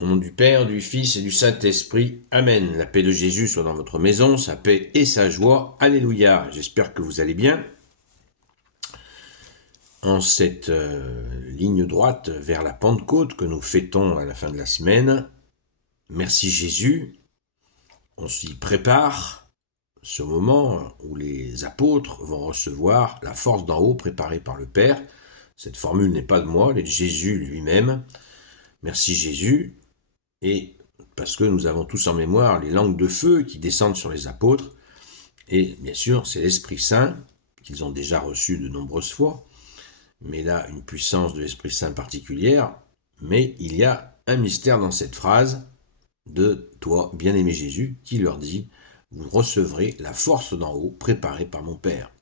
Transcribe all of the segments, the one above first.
Au nom du Père, du Fils et du Saint-Esprit. Amen. La paix de Jésus soit dans votre maison, sa paix et sa joie. Alléluia. J'espère que vous allez bien. En cette ligne droite vers la Pentecôte que nous fêtons à la fin de la semaine, merci Jésus. On s'y prépare, ce moment où les apôtres vont recevoir la force d'en haut préparée par le Père. Cette formule n'est pas de moi, elle est de Jésus lui-même. Merci Jésus. Et parce que nous avons tous en mémoire les langues de feu qui descendent sur les apôtres, et bien sûr c'est l'Esprit Saint qu'ils ont déjà reçu de nombreuses fois, mais là une puissance de l'Esprit Saint particulière, mais il y a un mystère dans cette phrase de toi, bien-aimé Jésus, qui leur dit « Vous recevrez la force d'en haut préparée par mon Père ».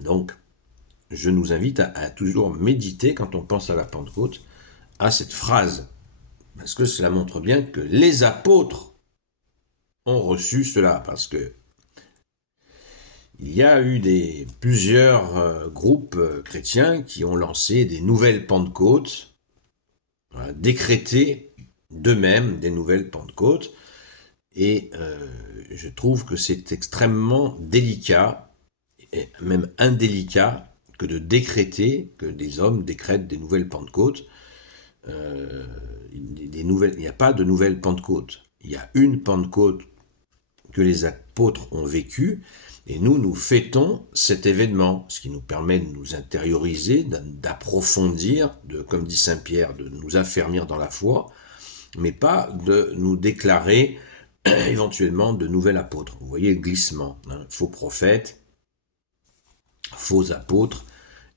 Donc, je nous invite à toujours méditer quand on pense à la Pentecôte, à cette phrase, parce que cela montre bien que les apôtres ont reçu cela, parce que il y a eu plusieurs groupes chrétiens qui ont lancé des nouvelles Pentecôtes, décrété d'eux-mêmes des nouvelles Pentecôtes, et je trouve que c'est extrêmement délicat, et même indélicat, que de décréter, que des hommes décrètent des nouvelles Pentecôtes. Il n'y a pas de nouvelle Pentecôte. Il y a une Pentecôte que les apôtres ont vécue, et nous fêtons cet événement, ce qui nous permet de nous intérioriser, d'approfondir, comme dit Saint Pierre, de nous affermir dans la foi, mais pas de nous déclarer éventuellement de nouveaux apôtres. Vous voyez le glissement, faux prophètes, faux apôtres,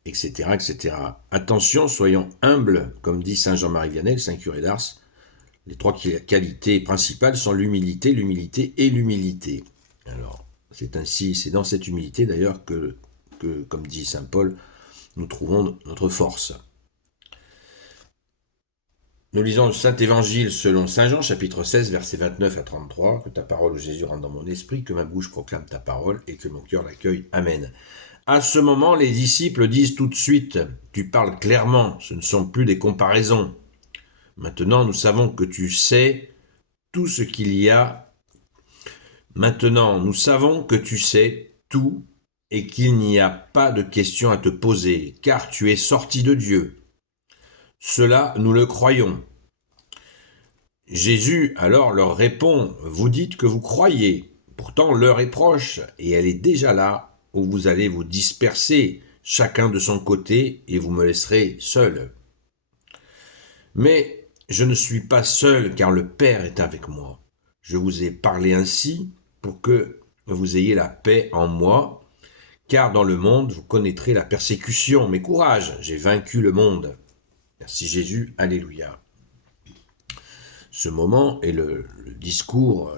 etc., etc. Attention, soyons humbles, comme dit Saint Jean-Marie Vianney, Saint Curé d'Ars. Les trois qualités principales sont l'humilité, l'humilité et l'humilité. Alors, c'est dans cette humilité d'ailleurs que, comme dit Saint Paul, nous trouvons notre force. Nous lisons le Saint-Évangile selon Saint Jean, chapitre 16, versets 29 à 33. Que ta parole, Jésus, rentre dans mon esprit, que ma bouche proclame ta parole et que mon cœur l'accueille. Amen. À ce moment, les disciples disent tout de suite, tu parles clairement, ce ne sont plus des comparaisons. Maintenant, nous savons que tu sais tout ce qu'il y a. Maintenant, nous savons que tu sais tout et qu'il n'y a pas de question à te poser, car tu es sorti de Dieu. Cela, nous le croyons. Jésus alors leur répond, vous dites que vous croyez, pourtant l'heure est proche et elle est déjà là où vous allez vous disperser, chacun de son côté, et vous me laisserez seul. Mais je ne suis pas seul, car le Père est avec moi. Je vous ai parlé ainsi pour que vous ayez la paix en moi, car dans le monde vous connaîtrez la persécution. Mais courage, j'ai vaincu le monde. Merci Jésus, alléluia. Ce moment est le discours,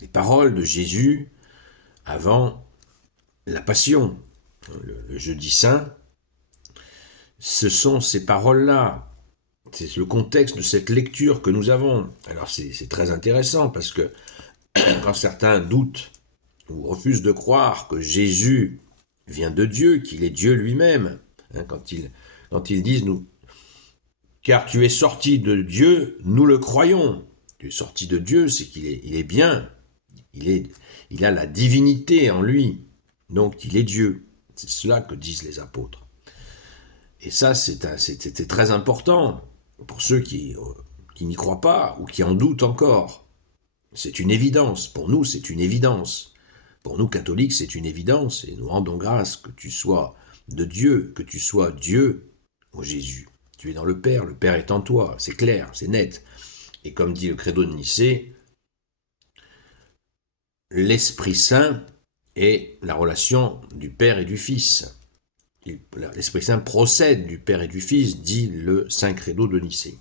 les paroles de Jésus avant la Passion, le jeudi saint. Ce sont ces paroles-là. C'est le contexte de cette lecture que nous avons. Alors c'est très intéressant parce que quand certains doutent ou refusent de croire que Jésus vient de Dieu, qu'il est Dieu lui-même, quand ils disent nous, car tu es sorti de Dieu, nous le croyons. Tu es sorti de Dieu, c'est qu'il est bien, il a la divinité en lui, donc il est Dieu. C'est cela que disent les apôtres. Et ça, c'était très important pour ceux qui n'y croient pas ou qui en doutent encore. C'est une évidence. Pour nous, c'est une évidence. Pour nous, catholiques, c'est une évidence. Et nous rendons grâce que tu sois de Dieu, que tu sois Dieu, ô Jésus. Tu es dans le Père est en toi. C'est clair, c'est net. Et comme dit le Credo de Nicée, l'Esprit Saint est la relation du Père et du Fils. L'Esprit Saint procède du Père et du Fils, dit le Saint Credo de Nicée.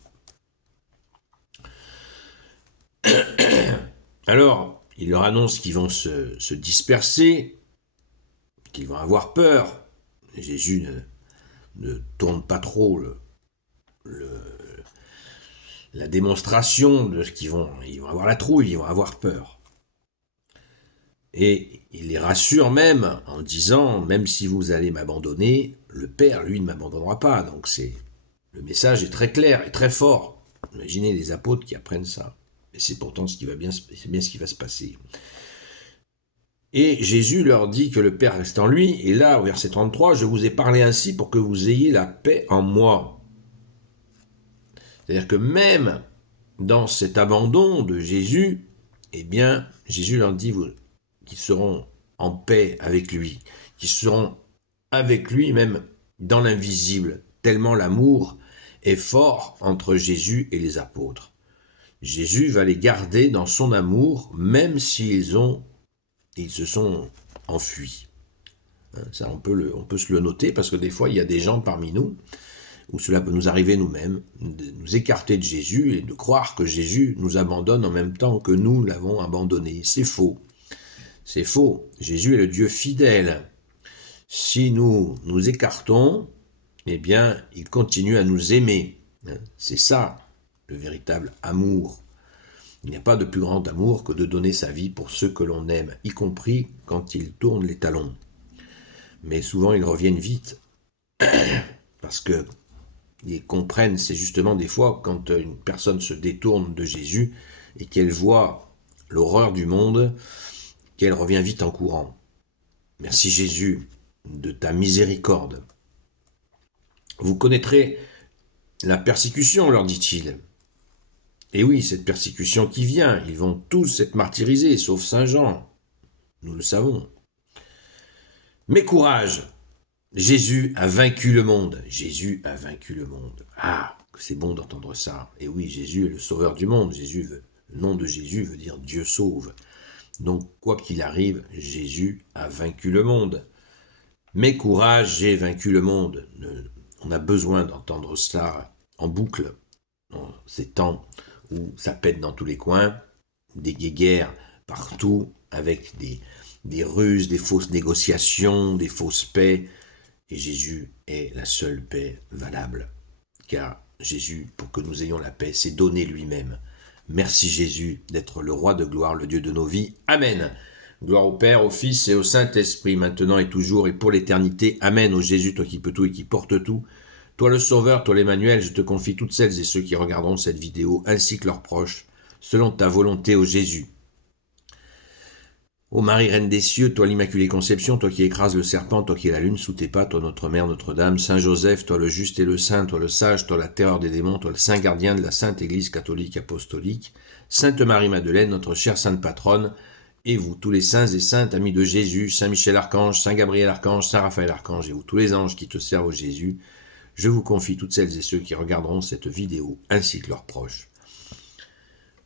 Alors, il leur annonce qu'ils vont se disperser, qu'ils vont avoir peur. Jésus ne tourne pas trop la démonstration de ce ils vont avoir la trouille, ils vont avoir peur. Et il les rassure même en disant, même si vous allez m'abandonner, le Père, lui, ne m'abandonnera pas. Donc le message est très clair et très fort. Imaginez les apôtres qui apprennent ça. Et c'est pourtant ce qui va bien, c'est bien ce qui va se passer. Et Jésus leur dit que le Père reste en lui. Et là, au verset 33, je vous ai parlé ainsi pour que vous ayez la paix en moi. C'est-à-dire que même dans cet abandon de Jésus, eh bien, Jésus leur dit qu'ils seront en paix avec lui, qu'ils seront avec lui même dans l'invisible, tellement l'amour est fort entre Jésus et les apôtres. Jésus va les garder dans son amour, même s'ils se sont enfuis. Ça, on peut se le noter, parce que des fois, il y a des gens parmi nous où cela peut nous arriver nous-mêmes, de nous écarter de Jésus et de croire que Jésus nous abandonne en même temps que nous l'avons abandonné. C'est faux. C'est faux. Jésus est le Dieu fidèle. Si nous nous écartons, eh bien, il continue à nous aimer. C'est ça, le véritable amour. Il n'y a pas de plus grand amour que de donner sa vie pour ceux que l'on aime, y compris quand ils tournent les talons. Mais souvent, ils reviennent vite, parce que ils comprennent, c'est justement des fois quand une personne se détourne de Jésus et qu'elle voit l'horreur du monde, qu'elle revient vite en courant. Merci Jésus de ta miséricorde. Vous connaîtrez la persécution, leur dit-il. Et oui, cette persécution qui vient, ils vont tous être martyrisés, sauf Saint Jean. Nous le savons. Mais courage, Jésus a vaincu le monde. Jésus a vaincu le monde. Ah, c'est bon d'entendre ça. Et oui, Jésus est le sauveur du monde. Le nom de Jésus veut dire Dieu sauve. Donc, quoi qu'il arrive, Jésus a vaincu le monde. Mais courage, j'ai vaincu le monde. On a besoin d'entendre cela en boucle, dans ces temps où ça pète dans tous les coins, des guéguerres partout, avec des ruses, des fausses négociations, des fausses paix. Et Jésus est la seule paix valable. Car Jésus, pour que nous ayons la paix, s'est donné lui-même. Merci Jésus d'être le roi de gloire, le Dieu de nos vies. Amen. Gloire au Père, au Fils et au Saint-Esprit, maintenant et toujours et pour l'éternité. Amen. Ô Jésus, toi qui peux tout et qui portes tout. Toi le Sauveur, toi l'Emmanuel, je te confie toutes celles et ceux qui regarderont cette vidéo, ainsi que leurs proches, selon ta volonté, ô Jésus. Ô Marie, Reine des cieux, toi l'Immaculée Conception, toi qui écrases le serpent, toi qui es la lune sous tes pas, toi notre Mère Notre-Dame, Saint Joseph, toi le juste et le saint, toi le sage, toi la terreur des démons, toi le saint gardien de la Sainte Église catholique apostolique, Sainte Marie-Madeleine, notre chère Sainte Patronne, et vous, tous les saints et saintes, amis de Jésus, Saint Michel Archange, Saint Gabriel Archange, Saint Raphaël Archange, et vous, tous les anges qui te servent au Jésus, je vous confie toutes celles et ceux qui regarderont cette vidéo, ainsi que leurs proches.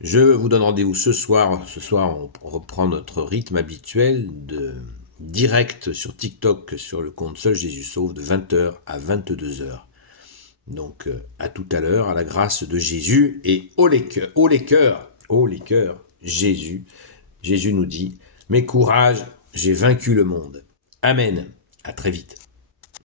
Je vous donne rendez-vous ce soir. Ce soir, on reprend notre rythme habituel de direct sur TikTok, sur le compte Seul Jésus Sauve, de 20h à 22h. Donc, à tout à l'heure, à la grâce de Jésus, et haut les cœurs, Jésus. Jésus nous dit, mais courage, j'ai vaincu le monde. Amen. À très vite.